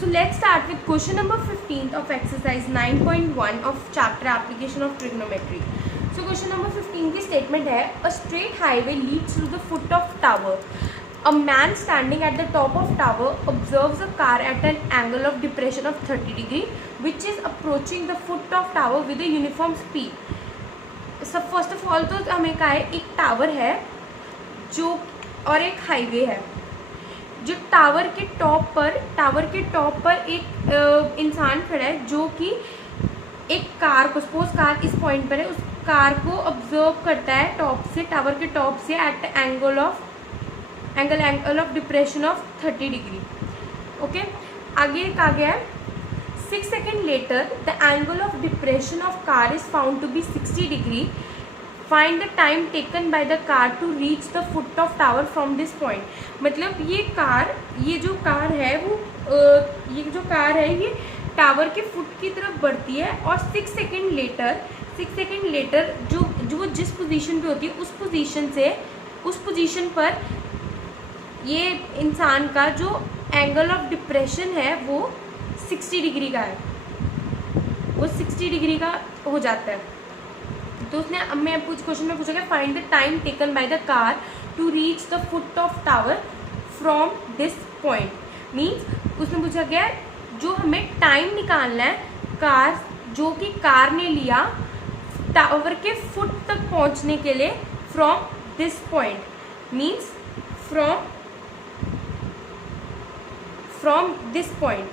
So let's start with question number 15 of exercise 9.1 of chapter application of trigonometry. So question number 15 की statement है, a straight highway leads to the foot of tower. A man standing at the top of tower observes a car at an angle of depression of 30 degree which is approaching the foot of tower with a uniform speed. So first of all तो हमें कहा है एक tower है जो और एक highway है. जो टावर के टॉप पर एक इंसान खड़ा है जो कि एक कार को, सपोज कार इस पॉइंट पर है, उस कार को ऑब्जर्व करता है टॉप से, टावर के टॉप से at angle of depression of 30 degree. Okay, आगे कहा गया है 6 second later the angle of depression of car is found to be 60 degree. Find the time taken by the car to reach the foot of tower from this point. मतलब ये जो car है ये tower के foot की तरफ बढ़ती है और 6 सेकेंड लेटर जो जिस पोजीशन पे होती है उस पोजीशन पर ये इंसान का जो एंगल ऑफ डिप्रेशन है वो 60 डिग्री का है, वो 60 डिग्री का हो जाता है. तो उसने अब मैं कुछ क्वेश्चन में पूछा गया find the time taken by the car to reach the foot of tower from this point. Means उसने पूछा गया जो हमें टाइम निकालना है जो कि कार ने लिया टावर के फुट तक पहुंचने के लिए from this point. Means from this point.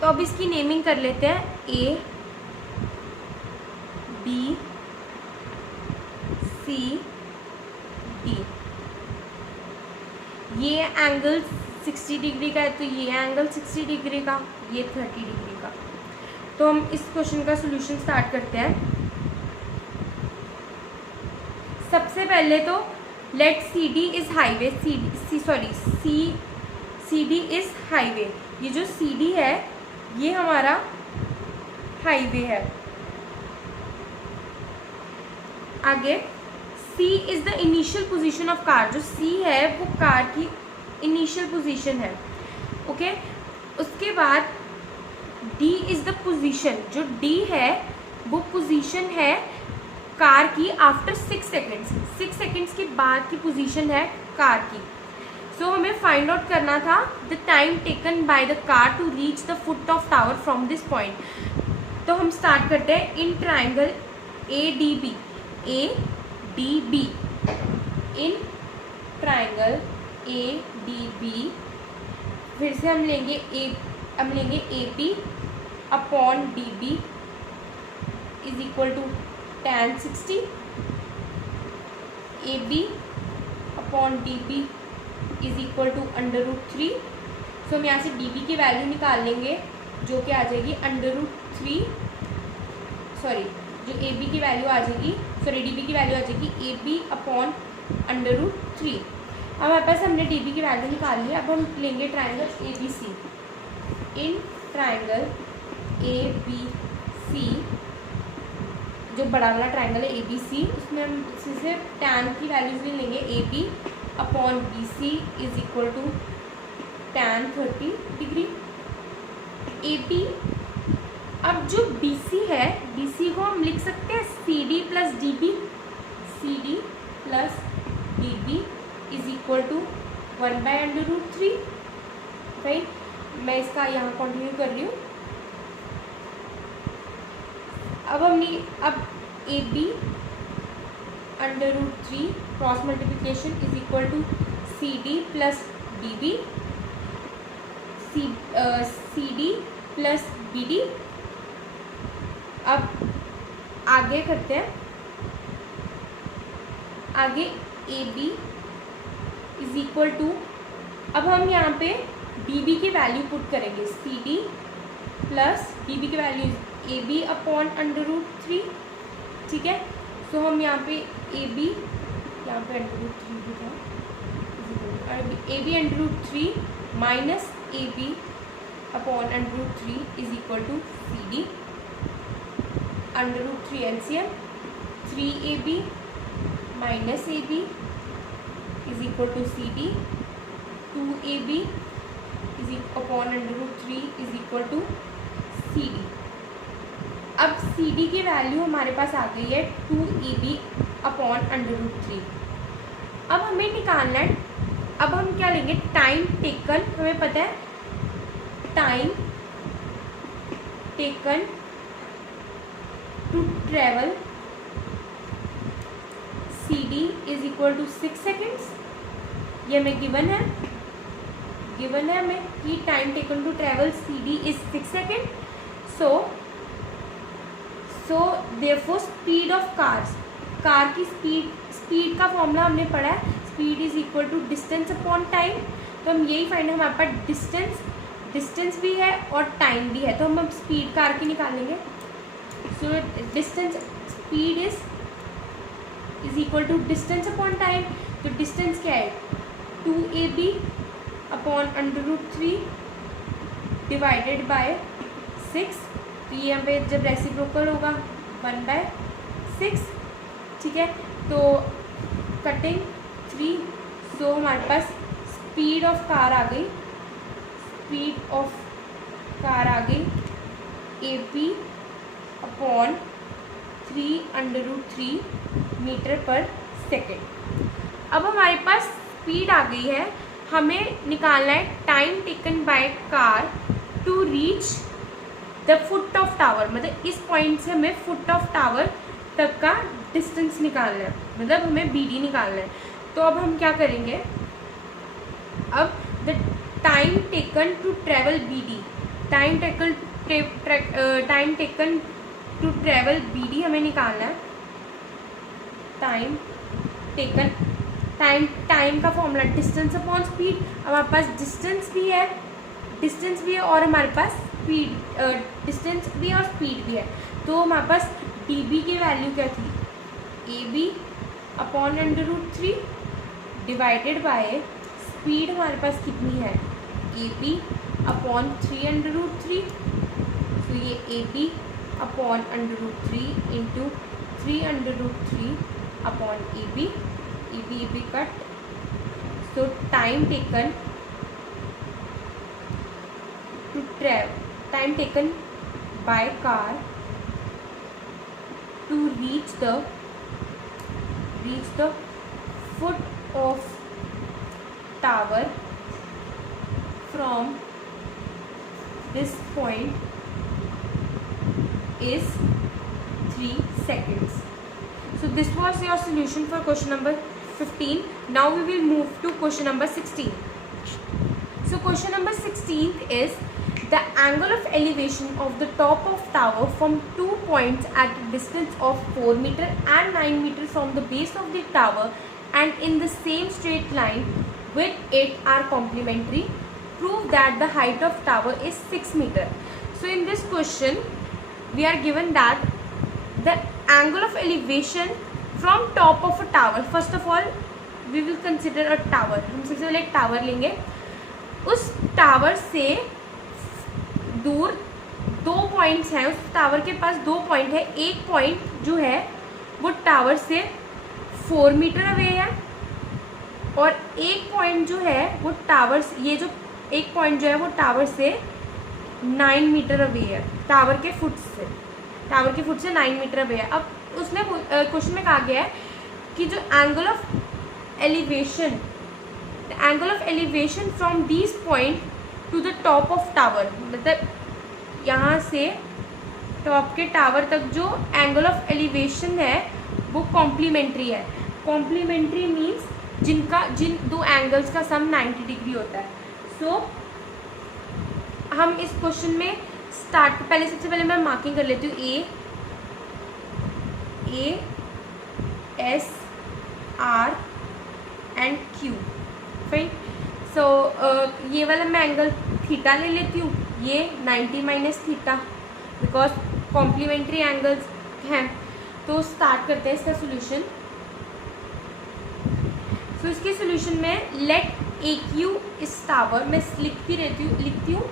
तो अब इसकी नेमिंग कर लेते हैं A B C D. ये एंगल 60 डिग्री का है तो ये एंगल 60 डिग्री का, ये 30 डिग्री का. तो हम इस क्वेश्चन का सॉल्यूशन स्टार्ट करते हैं. सबसे पहले तो let CD is highway, CD is highway. ये जो CD है ये हमारा हाईवे है. आगे C is the initial position of car. जो C है वो कार की इनिशियल पोजीशन है. ओके, उसके बाद D इज द पोजीशन. जो D है वो पोजीशन है कार की आफ्टर 6 सेकेंड्स के बाद की पोजीशन है कार की. सो हमें फाइंड आउट करना था the time taken by the car to reach the foot of tower from this point. तो हम स्टार्ट करते हैं in triangle ADB. In triangle ADB फिर से हम लेंगे AP upon DB is equal to tan 60. AB upon DB is equal to √3. So हम यहाँ से DB की वैल्यू निकाल लेंगे जो कि आ जाएगी √3. जो AB की वैल्यू आ जाएगी, DB की वैल्यू आ जाएगी AB अपॉन √3. अब हमारे पास हमने DB की वैल्यू निकाल ली. अब हम लेंगे triangle ABC. In triangle ABC जो बड़ा वाला ट्राइंगल है ABC, उसमें हम इससे tan की वैल्यूज भी लेंगे. AB upon BC is equal to tan 30 degree. AB अब जो BC है, BC को हम लिख सकते हैं CD plus DB. CD plus DB is equal to 1/√3. Right, मैं इसका यहाँ कंटिन्यू कर रही हूँ. अब AB √3 cross multiplication is equal to CD plus DB, CD plus BD. अब आगे करते हैं. आगे AB इज इक्वल टू, अब हम यहाँ पे DB की वैल्यू पुट करेंगे. CD प्लस DB की वैल्यू AB अपॉन √3. ठीक है, सो हम यहाँ पे AB यहाँ पे √3 भी था, AB √3 minus AB upon √3 is equal to CD. √3 LCM 3AB minus AB is equal to CD. 2AB upon √3 is equal to C D. अब सी डी की वैल्यू हमारे पास आ गई है 2EB अपॉन √3। अब हमें निकालना है, अब हम क्या लेंगे, टाइम टेकन। हमें पता है time taken to travel C D is equal to 6 seconds. ये हमें गिवन है हमें कि time taken to travel C D is 6 second. So therefore speed of car की स्पीड का फॉर्मूला हमने पढ़ा है, speed is equal to distance upon time. तो हम यही फाइंड, हमारे पास डिस्टेंस भी है और टाइम भी है, तो हम स्पीड कार की निकालेंगे। So distance, speed is equal to distance upon time. तो डिस्टेंस क्या है, 2AB अपॉन √3 डिवाइडेड बाय 6। तो ये यहाँ पे जब रेसिप्रोकल होगा 1/6, ठीक है। तो कटिंग 3, सो हमारे पास स्पीड ऑफ कार आ गई, AP अपॉन 3√3 मीटर पर सेकेंड। अब हमारे पास स्पीड आ गई है, हमें निकालना है time taken by car to reach the foot of tower. मतलब इस पॉइंट से हमें फुट ऑफ टावर तक का डिस्टेंस निकालना है, मतलब हमें BD निकालना है। तो अब हम क्या करेंगे, अब the time taken to travel BD, time taken to travel BD हमें निकालना है। टाइम का फॉर्मूला डिस्टेंस अपॉन स्पीड। अब हमारे पास डिस्टेंस भी है और हमारे पास डिस्टेंस भी और स्पीड भी है। तो हमारे पास DB की वैल्यू क्या थी, AB upon √3 divided by speed हमारे पास कितनी है, AB अपॉन 3√3। तो ये AB upon √3 into 3√3 upon AB cut. So time taken by car to reach the foot of tower from this point is 3 seconds. So this was your solution for question number 15. Now we will move to question number 16. So question number 16 is the angle of elevation of the top of tower from 2 points at a distance of 4 meter and 9 meter from the base of the tower and in the same straight line with it are complementary. Prove that the height of tower is 6 meter. So in this question we are given that the angle of elevation from top of a tower. First of all we will consider a tower. हम सबसे पहले एक tower लेंगे, उस tower से दूर 2 points हैं, उस टावर के पास 2 पॉइंट है। एक पॉइंट जो है वो टावर से 4 मीटर अवे है और एक पॉइंट जो है वो टावर, ये जो एक पॉइंट जो है वो टावर से 9 मीटर अवे है, टावर के फुट से 9 मीटर अवे है। अब उसने क्वेश्चन में कहा गया है कि जो angle of elevation from this point two the top of tower, मतलब यहाँ से टॉप के टावर तक जो एंगल ऑफ एलिवेशन है वो कॉम्प्लीमेंट्री है। कॉम्प्लीमेंट्री मीन्स जिन 2 एंगल्स का सम 90 डिग्री होता है। सो हम इस क्वेश्चन में सबसे पहले मैं मार्किंग कर लेती हूँ A, S, R and Q। Fine. So ये वाला मैं एंगल थीटा ले लेती हूँ, ये 90 minus theta, because complementary angles हैं। तो स्टार्ट करते हैं इसका सोल्यूशन। सो इसके सोल्यूशन में लेट AQ इस टावर, मैं लिखती हूँ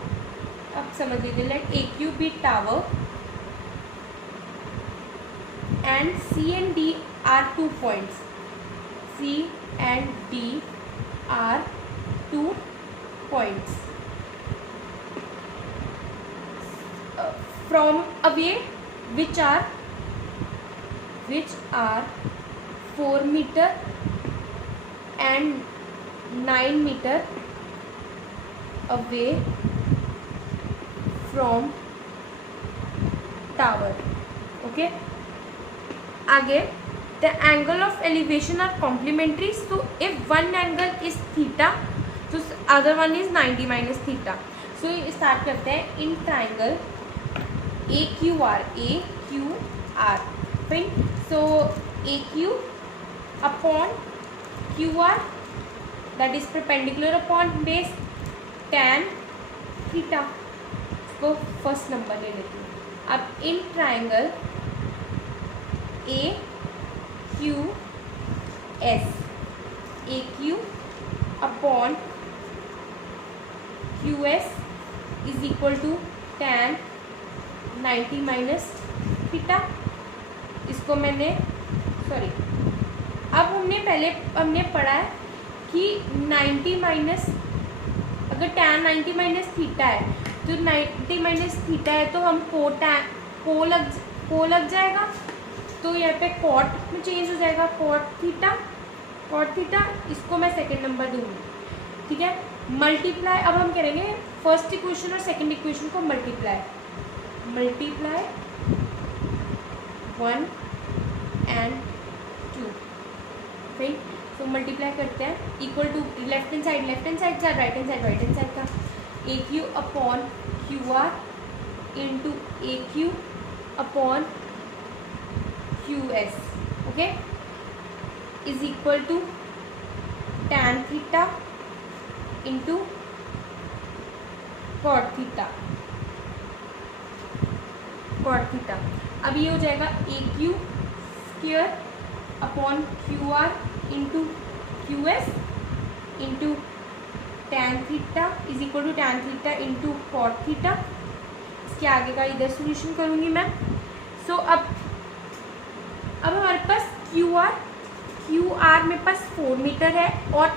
अब समझ लीजिए। Let AQ be tower and C and D are 2 points. C and D are 2 points. from away which are 4 meter and 9 meter away from tower. Okay, आगे the angle of elevation are complementary, so if one angle is theta तो other one is 90 minus theta. So start करते हैं in triangle AQR. Fine. So AQ upon QR, that is perpendicular upon base, tan theta. इसको first number ले लेती हूँ. अब in triangle AQS, AQ upon QS is equal to tan 90 minus theta. इसको मैंने अब हमने पढ़ा है कि 90 माइनस, अगर tan 90 माइनस थीटा है तो 90 माइनस थीटा है तो हम को लग जाएगा, तो यहाँ पे कॉट में चेंज हो जाएगा, कॉट थीटा. इसको मैं सेकंड नंबर दूंगी. ठीक है, मल्टीप्लाई. अब हम करेंगे फर्स्ट इक्वेशन और सेकंड इक्वेशन को मल्टीप्लाई 1 and 2. फिर तो मल्टीप्लाई करते हैं. Equal to left hand side का, राइट हैंड साइड का. AQ upon QR into AQ upon QS. Okay, is equal to tan theta into cot theta. अब ये हो जाएगा AQ square upon QR into QS into tan theta is equal to tan theta into cot theta. इसके आगे का इधर solution करूँगी मैं. सो अब हमारे पास QR मेरे पास 4 मीटर है और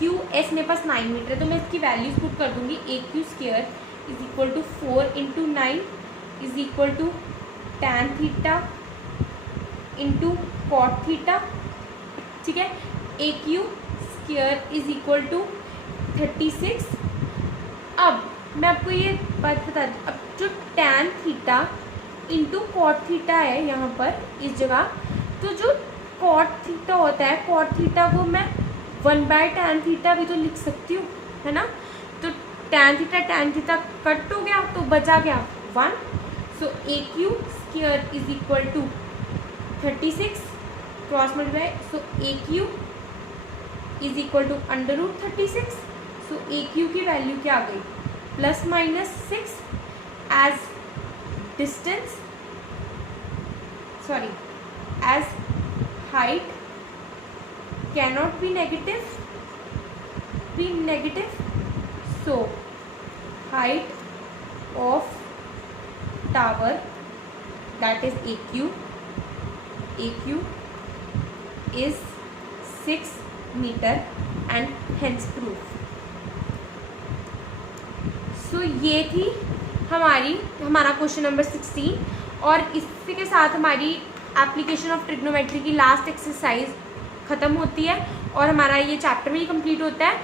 QS मेरे पास 9 मीटर है, तो मैं इसकी वैल्यूज पुट कर दूँगी. AQ square is equal to 4 into 9 is equal to tan theta into cot theta. ठीक है, AQ square is equal to 36. अब मैं आपको ये बात बता दूँ, अब जो tan theta into cot theta है यहाँ पर इस जगह, तो जो कॉट थीटा होता है, कॉट थीटा को मैं 1/tan थीटा भी तो लिख सकती हूँ, है ना. तो tan थीटा कट हो गया तो बचा गया 1. So AQ square is equal to 36 cross multiply. So AQ is equal to under root 36. So AQ की वैल्यू क्या आ गई, plus minus 6 as distance, as height cannot be negative. So height of tower, that is AQ is 6 meter and hence proof. So ये थी हमारा question number 16, और इसी के साथ हमारी एप्लीकेशन ऑफ ट्रिग्नोमेट्री की लास्ट एक्सरसाइज ख़त्म होती है और हमारा ये चैप्टर भी कंप्लीट होता है.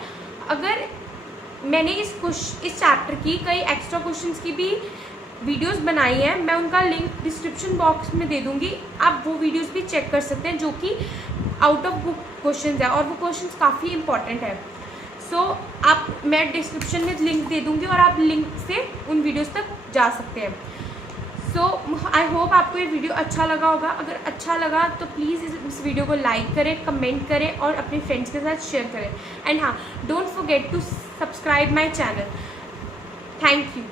अगर मैंने इस चैप्टर की कई एक्स्ट्रा क्वेश्चंस की भी वीडियोस बनाई हैं, मैं उनका लिंक डिस्क्रिप्शन बॉक्स में दे दूँगी. आप वो वीडियोस भी चेक कर सकते हैं जो कि आउट ऑफ बुक क्वेश्चंस है और वो क्वेश्चंस काफ़ी इंपॉर्टेंट है. मैं डिस्क्रिप्शन में लिंक दे दूँगी और आप लिंक से उन वीडियोज़ तक जा सकते हैं. आई होप आपको ये वीडियो अच्छा लगा होगा. अगर अच्छा लगा तो प्लीज़ इस वीडियो को लाइक करें, कमेंट करें और अपने फ्रेंड्स के साथ शेयर करें. एंड हाँ, don't forget to subscribe my channel. Thank you.